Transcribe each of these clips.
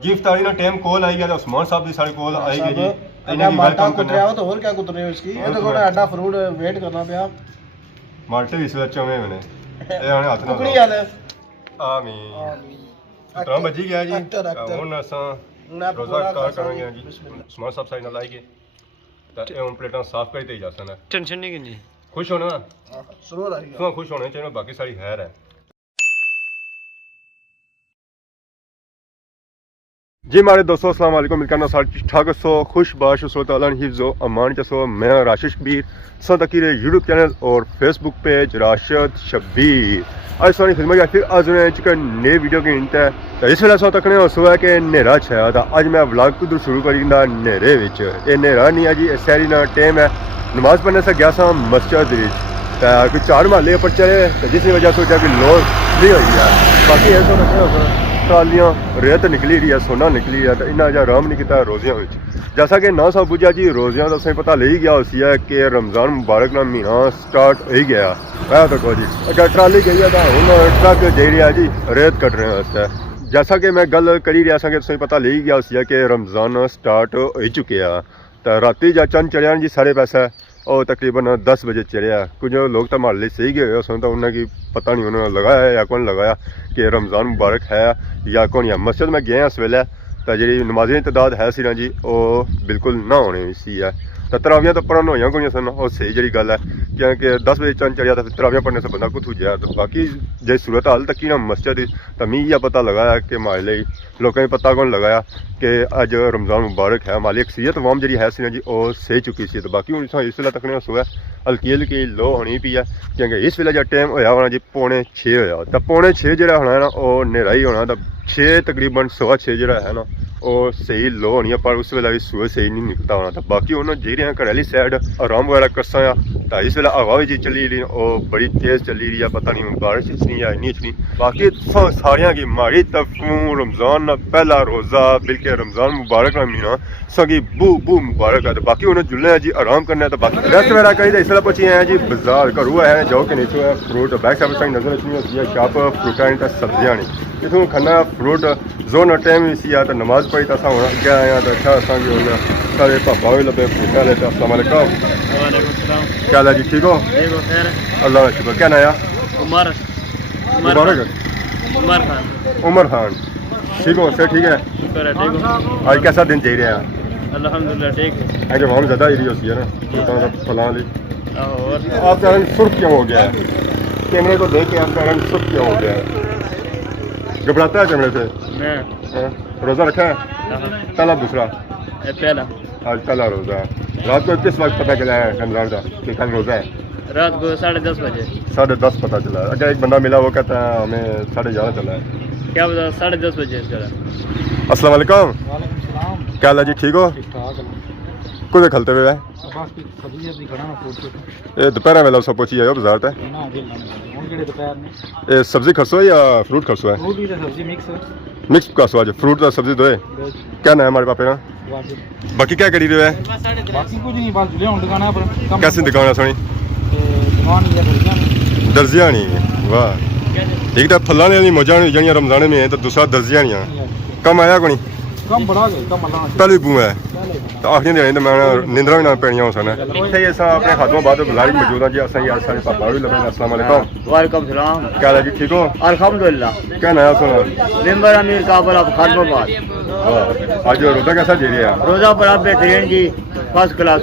जी इफ्तारी ना time call आई गया तो उस्मान साहब भी सारे कॉल आई गए जी अगर माल्टा कुतरिया हो तो और क्या कुतर रहे हो इसकी ये तो कोई एडा फ्रूट वेट करना पिया माल्टे भी इसलिए चवे मैंने ये हने हाथ ना कुकड़ी वाले आमीन तो बजी गया जी हुन असां रोजा कार करांगे जी उस्मान साहब साइड नाल आई गए तो ये हुन प्लेटां साफ करी ते जा सन टेंशन नहीं करनी खुश होना सुरूर आ तू खुश होने चाहिए बाकी सारी खैर है जी हमारे दोस्तों अस्सलाम वालेकुम मिलकर साल ठीक ठाक सो खुश बाश हिफ्ज़ो अमान चसो मैं राशिद शब्बीर सदकीर यूट्यूब चैनल और फेसबुक पेज राशिद शब्बीर आज सारी खिदमत फिर आज नए वीडियो की इंट है तो इस वेले सो तकने सो है कि नेरा छाया था अज मैं व्लॉग कुछ शुरू करी नेरे विच ये नेरा नहीं है जी सैरी ना टाइम है नमाज पढ़ने से गया सा मस्जिद कोई 4 महल्ले पर चले तो जिसकी वजह सोचा कि लोग नहीं हुई है बाकी ऐसा तकने ट्रालियां रेत निकली रही है सोना निकली है तो इन्ना अजा आराम नहीं किया रोजियां जैसा कि ना सब बुझा जी रोजियां तो असं पता ले ही गया उसी है कि रमजान मुबारक ना महीना स्टार्ट हो ही गया है तो जी अगर ट्राली गई है तो हूँ ट्रक जी रहा है जी रेत कट रहे वास्ते जैसा कि मैं गल करी रहा कि तुम पता ले ही गया उसी है कि रमजान स्टार्ट हो चुके हैं तो राती जा चंद चढ़िया जी साढ़े पैसा और तकरीबन 10 बजे चढ़िया कुछ लोग तो महल्ले सही गए सुन तो उन्हें की पता नहीं उन्होंने लगाया या कौन लगाया कि रमज़ान मुबारक है या कौन या मस्जिद में गए इस वेले तो जी नमाजी की तादाद है सी ना जी वो बिल्कुल ना होनी सी है तो तरावियां तो पढ़न हुई कोई सन और सही जी गल है क्योंकि 10 बजे चंद चढ़िया तो फिर तरावियां पढ़ने से बंदा कुछ हो जाए तो बाकी जो सूरत हाल तक ना मस्जिद तो मी यह पता लगाया कि महल्ले लोगों ने पता कौन लगाया कि अज रमज़ान मुबारक है माली अक्सीयत वाम जी है सी ना जी वो सही चुकी सी तो बाकी हूँ इस वेले तक सो है हल्की हल्की लो होनी पी है क्योंकि इस वेले जो टाइम होया होना जी 5:45 होया तो 5:45 जो होना है ना वो नेरा ही होना तो 6 तकरीबन 6:15 जो है ना वो सही लो होनी है पर उस वेले भी सूरज सही नहीं निकलता होना तो बाकी उन्होंने जी रहे घरली साइड आराम वगैरह करसा तो इस वेले हवा भी जी चली रही वो बड़ी तेज़ चली रही है पता नहीं बारिश इतनी या इन्नी इतनी बाकी सारिया की माड़ी तफू रमज़ान का पहला रोज़ा बल्कि रमज़ान मुबारक का महीना सगी बू मुबारक है तो बाकी उन्हें जुलने जी आराम करना है तो बाकी रेस्ट वगैरह करी तो इसलिए पहुंचे हैं जी बाजार घरू है जाओ के नीचे है फ्रूट बैक साइड साइड नजर अच्छी होती है शॉप फ्रूटा तो सब्जियां नहीं इतों खाना फ्रूट जो ना टाइम इसी है तो नमाज पढ़ी तो असा अगे आया तो अच्छा असा भी होना सारे पापा भी लगे फ्रूटा ले अस्सलाम वालेकुम क्या हाल है जी ठीक हो अल्लाह का शुक्र क्या नाया मुबारक उमर खान ठीक हो सर ठीक है आज कैसा दिन चाहिए रहा अल्हम्दुलिल्लाह ठीक है आज वहाँ ज़्यादा एरिया होती है ना फलां ली आपका रंग सुर्ख क्यों हो गया है कैमरे को देख के आपका रंग सुर्ख क्यों हो गया है घबराता है कैमरे से रोज़ा रखा है पहला दूसरा पहला आज पहला रोज़ा है रात को किस वक्त पता चला है रमज़ान का कि कल रोज़ा है रात को 10:30 बजे 10:30 पता चला है अच्छा एक बंदा मिला वो कहता है हमें 11:30 चला है क्या बता 10:30 बजे अस्सलाम वालेकुम क्या हाल है जी ठीक हो कुछ खलते हुए दोपहर वेला सब पहुंची आयो बाजार ते सब्जी खरसो या फ्रूट खरसो है मिक्स खरसो आज फ्रूट तो सब्जी दो है क्या नाम है हमारे पापे का बाकी क्या करी रहे है कैसी दुकान है सोनी दर्जिया नहीं वाह एक तो फलों वाली मौजा नहीं जानिया रमजान में है तो दूसरा दर्जिया नहीं कम आया को कम बड़ा कम पहले बू है तो आखिरी दिन तो मैं निंद्रा भी ना पैनिया हो सकना इतने अस अपने खातों बाद बुलाई मौजूद हाँ जी असा यार सारे पापा भी लगे अस्सलाम वालेकुम वालेकुम सलाम क्या है जी ठीक हो अल्हम्दुलिल्लाह क्या नया सुना मेंबर अमीर काबुल अब खानबाद आज रोजा कैसा दे रहा है रोजा बड़ा बेहतरीन जी फर्स्ट क्लास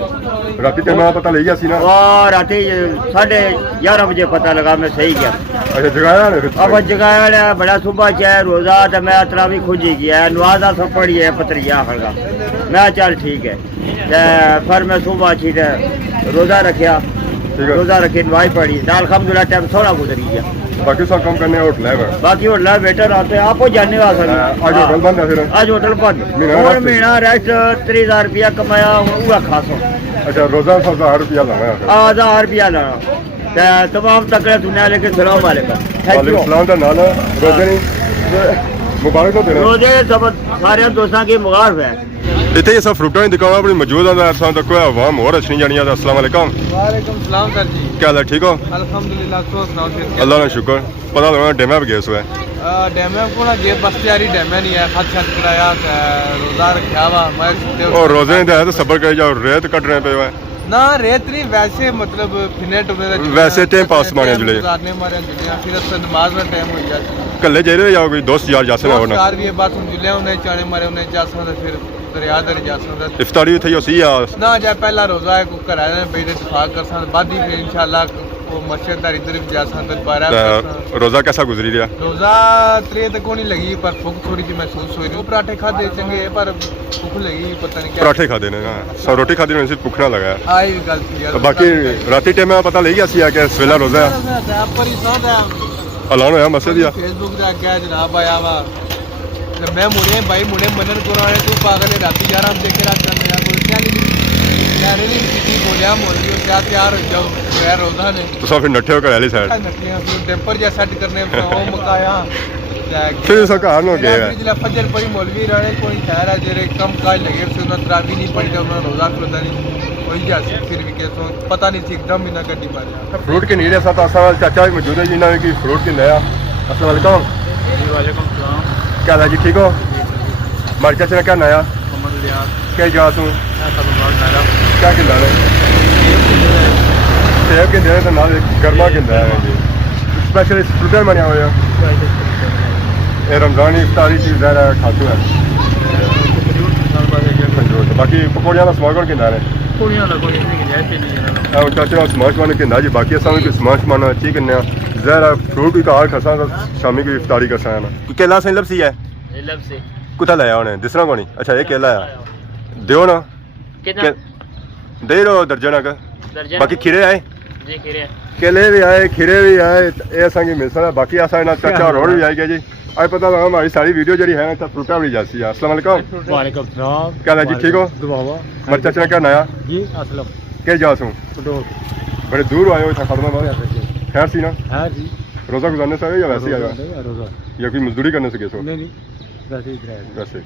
राती तो मैं पता ले गया सी ना और राती 11:30 बजे पता लगा मैं सही गया अच्छा जगाया अब जगाया बड़ा सुबह चाहे रोजा तो मैं अतरा भी खुज ही गया नवाजा सब पड़ी है पतरिया खड़गा मैं चल ठीक है फिर मैं सुबह अच्छी रोजा रखा रोजा रखे नवाज पड़ी अल्हम्दुलिल्लाह टाइम थोड़ा गुजरी गया बाकी सब काम करने होटल है बाकी होटल वेटर आते हैं आपको जाने वाले आज होटल बंद है फिर आज होटल बंद और महीना रेस्ट 30,000 रुपया कमाया हुआ खासो अच्छा रोजा 1000 रुपया लाना 1000 रुपया लाना तमाम तकड़े दुनिया लेके सलाम वालेकुम सलाम का नाल रोजे नहीं मुबारक हो तेरे रोजे सब सारे दोस्तों की मुबारक है ਇੱਥੇ ਇਹ ਸਭ ਫਰੂਟਾਂ ਦੀ ਦੁਕਾਨ ਆਪਣੀ ਮੌਜੂਦ ਆ ਅਸਾਂ ਤੱਕ ਕੋਈ ਆਵਾਮ ਹੋਰ ਅੱਛੀ ਜਾਣੀ ਆ अस्सलाम वालेकुम वालेकुम सलाम सर जी क्या हाल है ठीक हो अल्हम्दुलिल्लाह तो सुनाओ फिर अल्लाह का शुक्र पता लगा डेमा पे गए सो है डैम को ना ये बस तैयारी डैम नहीं है खत छत कराया रोजा रखा हुआ मैं और रोजे ने तो सबर कर जाओ रेत कटने पे हुआ ना रेत नहीं वैसे मतलब फिने टुने दा वैसे टाइम पास मारे जुले गुजारने मारे जुले फिर अस नमाज का टाइम हो गया कल्ले जे रहे जाओ कोई दोस्त यार जासे ना होना यार भी बात जुले उन्हें चाने मारे उन्हें जासा फिर दरिया दर जासा इफ्तारी थे यो सी या ना जाए पहला रोजा है को घर आने पे इत्तेफाक कर सन बाद ही फिर इंशाल्लाह वो मस्जिद दार इधर भी जा सन बारह रोजा कैसा गुजरी रहा रोजा त्रे तक नहीं लगी पर भूख थोड़ी सी महसूस हुई पराठे खाते चंगे पर भूख लगी पता नहीं क्या पराठे खाते ने सब रोटी खाती ने सिर्फ भूख ना लगा आई भी गल थी तो बाकी राती टाइम में पता लग गया सी कि सवेला रोजा है पर ही साथ है ऐलान होया मस्जिद या फेसबुक पे आगे जनाब आया वा मैं मुड़े भाई मुड़े मनन को आए तू पागल है राती यार हम देखे रात करने यार बोल क्या नहीं यार नहीं किसी बोलिया मौलवी हो क्या तैयार हो जाओ यार रोजा ने तो सब फिर नट्ठे होकर वाली साइड नटियां फिर टेम्पर जैसा सेट करने वो मकाया फिर सब कहां न गए जिला फजर पड़ी मौलवी रहने कोई खैर है जेरे कम काज लगे से उन्हें तरावी नहीं पड़ी तो उन्हें रोजा खुदा नहीं वही जा फिर भी के तो पता नहीं थी एकदम बिना गड्डी मार फ्रूट के नीड़े साथ आसा चाचा भी मौजूद है जी ना कि फ्रूट के नया अस्सलाम वालेकुम जी वालेकुम सलाम क्या हाल है जी ठीक हो हमारे चाचा ने क्या नया मोहम्मद लियास क्या जा तू क्या किला है सेब के दे तो नाल गर्मा किला है जी स्पेशल फ्रूट बनिया हुआ ये रमजान इफ्तारी चीज ज़्यादा खातू है बाकी पकौड़ियां का समान कौन किला है चाचा समान समान किला जी बाकी असा भी समान समान अच्छी किन्ने ज़रा फ्रूट भी घर खसा शामी की इफ्तारी कर सकना केला सही लपसी है कुत्ता लाया उन्हें दिसना कोनी अच्छा ये केला है दियो ना दे रो दर्जन का बाकी खीरे आए केले भी आए खीरे भी आए ये असांखे मिल सकदा बाकी असां ना चाचा रोड भी आई गया जी आज पता लगा हमारी सारी वीडियो जड़ी है ना फ्रूटा भी जाती है अस्सलाम वालेकुम वालेकुम सलाम क्या जी ठीक हो दुआवा मेरे चाचा ने क्या नया जी असलम के जासूं बड़े दूर आए हो इतना खड़ना खैर सी ना है जी रोजा गुजारने से आए या वैसे ही आया रोजा या कोई मजदूरी करने से गए सो नहीं वैसे इधर है वैसे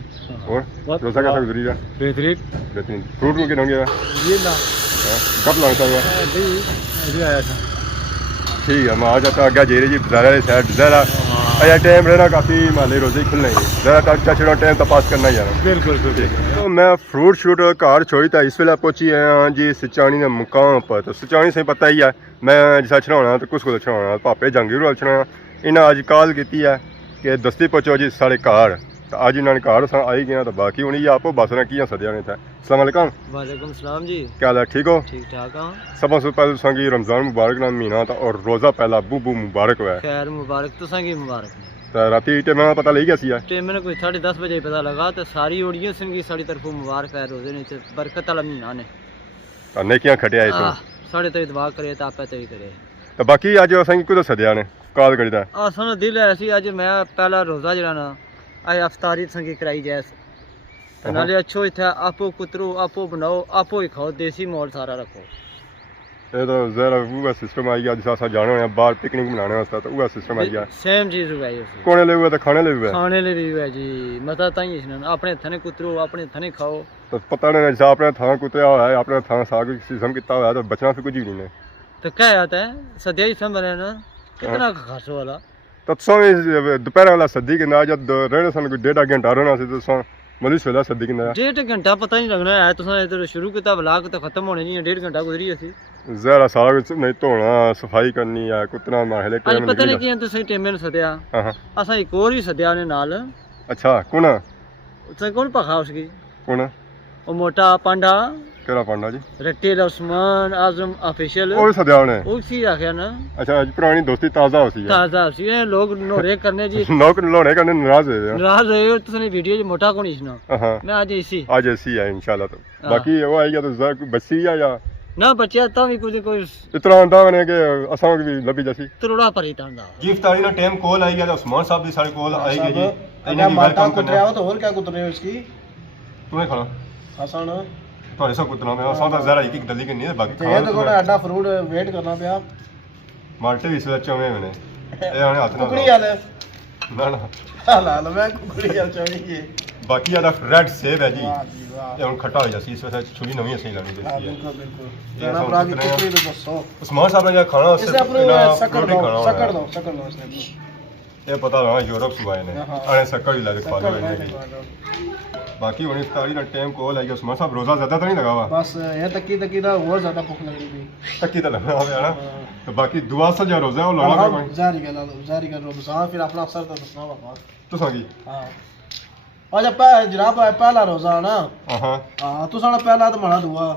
और रोजा कैसा गुजरी रहा बेहतरीन बेहतरीन फ्रूट में कितना गया ये ना कब लाना चाहिए अभी आया था ठीक है मैं आ जाता आगे जेरे जी बाजार साइड ज़रा अया टाइम रहना काफ़ी माले रोजे खुलने ज़रा चाचा टाइम तो पास करना ही जाना बिल्कुल तो मैं फ्रूट शूट घर छोड़ी था इस वेले पहुंची है हाँ जी सिचानी के मुकाम पर तो सिचानी से पता ही है मैं जिसा चढ़ाना तो कुछ को चढ़ाना भापे जहांगीर वाल चढ़ाना इन्हें अज कॉल की है कि दस्ती पहुँचो जी साढ़े घर तो अज इन्होंने घर अस आई गए तो बाकी उन्हें आपो बस ने किया सद्या ने अस्सलाम वालेकुम वालेकुम सलाम जी क्या हाल है ठीक हो ठीक ठाक हाँ सब से पहले संगी रमजान मुबारक ना महीना था और रोज़ा पहला बूबू मुबारक हुआ है खैर मुबारक तो संगी मुबारक तो राती टाइम में पता लग गया सी टाइम मैंने कोई 10:30 बजे पता लगा तो सारी ओड़ियां संगी साड़ी तरफों मुबारक है रोजे ने बरकत वाला महीना ने तो नेकियां खटे आए तो साढ़े तो दुआ करे तो आपे तो ही करे तो बाकी अज संगी कुछ सद्या ने कॉल करी था सानू दिल है सी अज मैं पहला रोजा जरा ना अज अफ्तारी संगी कराई जाए नाले अच्छो इत्थे आपो कुतरो आपो बनाओ आपो ही खाओ देसी मोल सारा रखो ये तो जरा वो सिस्टम आई गया जिसा जाने होने बाहर पिकनिक मनाने वास्ते तो वो सिस्टम आई गया सेम चीज हुआ है उसी कोने ले हुआ तो खाने ले हुआ खाने ले भी हुआ जी मता ताई इसने अपने थने कुतरो अपने थने खाओ तो पता नहीं जिसा अपने थां कुतया हुआ है अपने थां साग सिस्टम कितना हुआ है तो बचना फिर कुछ भी नहीं तो क्या आता है सद्या ही सम बने ना कितना खासो वाला तो दोपहर वाला सद्दी के ना जब रहने सन कोई 1.5 घंटा रहना से तो मली सवेला सद्दी के ना 1.5 घंटा पता नहीं लगना है तो इधर शुरू किया ब्लाक तो खत्म होने नहीं है 1.5 घंटा गुजरी ऐसी जरा सारा कुछ नहीं धोना सफाई करनी है कुतना माहले आज पता नहीं किया तुम टेम में सद्या हां असा एक और भी सद्या ने नाल अच्छा कौन उसे कौन पखा उसकी कौन वो मोटा पांडा केड़ा पांडा जी रट्टे उस्मान आजम ऑफिशियल वो सद्या ने उसी आखिया ना अच्छा आज पुरानी दोस्ती ताजा होसी है ताजा सी है लोग नोरे करने जी नौक लोने करने नाराज है नाराज रहे हो तुमने वीडियो जो मोटा कौन इसना हां मैं आज इसी आज ऐसी है इंशाल्लाह तो बाकी वो आई गया तो जरा कोई बच्ची या ना बच्चा तो भी कुछ कोई इतना अंडा बने के असां भी लबी जैसी तरोड़ा परी तांदा जी इफ्तारी ना टाइम कॉल आई गया तो उस्मान साहब भी सारे कॉल आई गए जी इन्हें भी वेलकम करना हो तो और क्या कुतरे हो इसकी तूने खाना आसान तो ऐसा कुतना मैं असां तो जरा एक दली के नहीं है बाकी ये तो कोड़ा एडा फ्रूट वेट करना पिया माल्टे भी इसलिए अच्छा मैंने ये आने हाथ ना कुकड़ी वाले ना ना हाल मैं कुकड़ी वाल चाहिए ਬਾਕੀ ਇਹਦਾ ਰੈਡ ਸੇਬ ਹੈ ਜੀ ਵਾਹ ਜੀ ਵਾਹ ਇਹ ਹੁਣ ਖੱਟਾ ਹੋ ਜਾਸੀ ਇਸ ਵੇਲੇ ਛੁਰੀ ਨਵੀਂ ਅਸੀਂ ਲਾਣੀ ਹਾਂ ਦਿੱਤੀ ਹੈ ਬਿਲਕੁਲ ਬਿਲकुल ਇਹ तेरा सब भरा की कितने हैं? टुकड़ी तो दसो ਉਸਮਾਨ ਸਾਹਿਬ ਨੇ ਜਿਹੜਾ ਖਾਣਾ इसे अपने ਇਹਨਾਂ सकड़ रोटी खाना दो होना सकड़ है। दो सकड़ दो इसने ਇਹ ਪਤਾ ਨਾ ਯੂਰਪ ਸੁਆਏ ਨੇ ਹਾਂ। ਆਣੇ ਸ਼ੱਕਰ ਹੀ ਲੈ ਕੇ ਖਾ सकड़ ਲਓ दो ਇਹਨੇ ਬਾਕੀ ਹੁਣ ਇਫਤਾਰੀ ਦਾ ਟਾਈਮ ਕੋਲ ਹੈ ਕਿ ਉਸਮਾਨ ਸਾਹਿਬ ਰੋਜ਼ਾ ਜ਼ਿਆਦਾ ਤਾਂ ਨਹੀਂ ਲਗਾ ਵਾ बस ये तकी दा और ज्यादा भूख लग रही थी ਤੱਕੀ ਤਾਂ ਲੱਗਣਾ ਹੋਵੇ ਹਨਾ ਤੇ ਬਾਕੀ ਦੁਆ ਸਾ ਜੋ ਰੋਜ਼ਾ ਉਹ ਲਾਉਣਾ हम ਕੋਈ जारी कर रमजान फिर अपना असर तो दसना बाबा ਤੁਸਾਂ ਕੀ हां और जब जनाब पहला रोजा ना ਆਹਾਂ हां तू साडा पहला तो माड़ा दुआ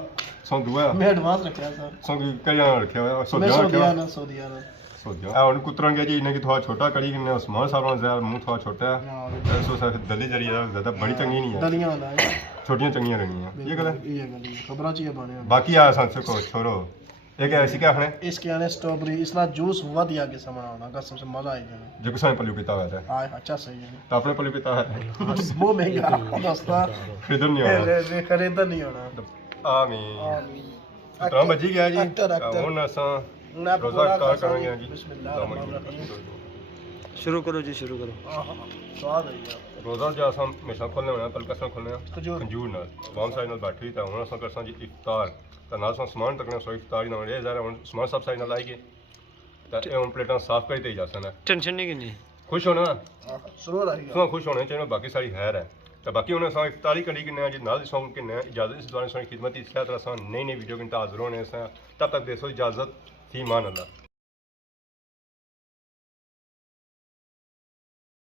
ਸੌ ਦੁਆ मैं एडवांस रखया सर ਸੌ ਕੀ ਕਈਆਂ ਰੱਖਿਆ ਹੋਇਆ ਸੌ मैं ਦਿਆ सऊदीया ਰੱਖਿਆ ना सऊदीया ना ਸੋਚਿਆ ਆ ਹੁਣ ਕੁਤਰਾਂਗੇ ਜੀ ਇਹਨੇ ਕਿ ਥੋੜਾ ਛੋਟਾ ਕੜੀ ਕਿੰਨੇ ਉਸਮਾਨ ਸਾਹਿਬ ਨਾਲ ਜ਼ਿਆਦਾ ਮੂੰਹ ਥੋੜਾ ਛੋਟਾ ਹੈ ਸੋ ਸਾ ਦਲੀ ਜਰੀ ਜ਼ਿਆਦਾ ਬੜੀ ਚੰਗੀ ਨਹੀਂ ਹੈ दलियां होंदा है ਛੋਟੀਆਂ ਚੰਗੀਆਂ ਰਹਿਣੀਆਂ ਇਹ ਗੱਲ ਹੈ ये गल खबरां च ये बने ਬਾਕੀ ਆ ਸੰਸ ਕੋ ਛੋੜੋ ਇਹ ਕਿ ਐਸੀ ਕਿ ਆਖਣੇ इसके आने स्ट्रॉबेरी इसला जूस हुआ दिया के समान होना कसम से मजा आई जाए ਜੇ ਕਿਸਾਨ ਪਲਿਓ ਪੀਤਾ ਹੋਇਆ ਹੈ आए अच्छा सही है ਤਾਂ ਆਪਣੇ ਪਲਿਓ ਪੀਤਾ ਹੈ वो महंगा दोस्ता ਖਰੀਦਣ नहीं होना खरीदा नहीं होना ਆਮੀਨ ਤਾਂ ਬੱਜੀ ਗਿਆ ਜੀ एक्टर ਹੁਣ ਅਸਾਂ मैं रोजा पूरा का खा करेंगे जी शुरू करो जी शुरू करो स्वाद है यार रोजा जो असां हमेशा खोलने होना कल कसा खोलने खजूर खंजूर नाल वाम साइड नाल बैठी था हुन असां करसां जी इफ्तार ਤਾਂ ਨਾਲ ਅਸਾਂ ਸਮਾਨ ਤੱਕਣਾ ਸੋ ਇਫਤਾਰੀ ਨਾਲ ਇਹ ਜ਼ਾਰਾ ਹੁਣ ਸਮਾਨ ਸਭ ਸਾਈਡ ਨਾਲ ਲਾਈਏ ਤਾਂ ਇਹ ਹੁਣ ਪਲੇਟਾਂ ਸਾਫ਼ ਕਰੀ ਤੇ ਹੀ ਜਾਸਨ टेंशन नहीं करनी ਖੁਸ਼ ਹੋਣਾ सुनो रही ਸੋ ਖੁਸ਼ ਹੋਣੇ ਚਾਹੀਦੇ ਬਾਕੀ ਸਾਰੀ ਖੈਰ ਹੈ ਤਾਂ ਬਾਕੀ ਹੁਣ ਅਸਾਂ ਇਫਤਾਰੀ ਕਰੀ ਕਿੰਨੇ ਜੀ ਨਾਲ ਦੀ ਸੌਂ ਕਿੰਨੇ ਇਜਾਜ਼ਤ ਇਸ ਦੌਰਾਨ ਸਾਡੀ ਖਿਦਮਤ ਇਸ ਤਰ੍ਹਾਂ ਅਸਾਂ ਨਈ ਨਈ ਵੀਡੀਓ ਕਿੰਤਾ ਹਾਜ਼ਰ ਹੋਣੇ ਅਸਾਂ ਤਬ ਤੱਕ ਦੇਸੋ ਇਜਾਜ਼ਤ ਫੀ ਮਾਨ ਅੱਲਾ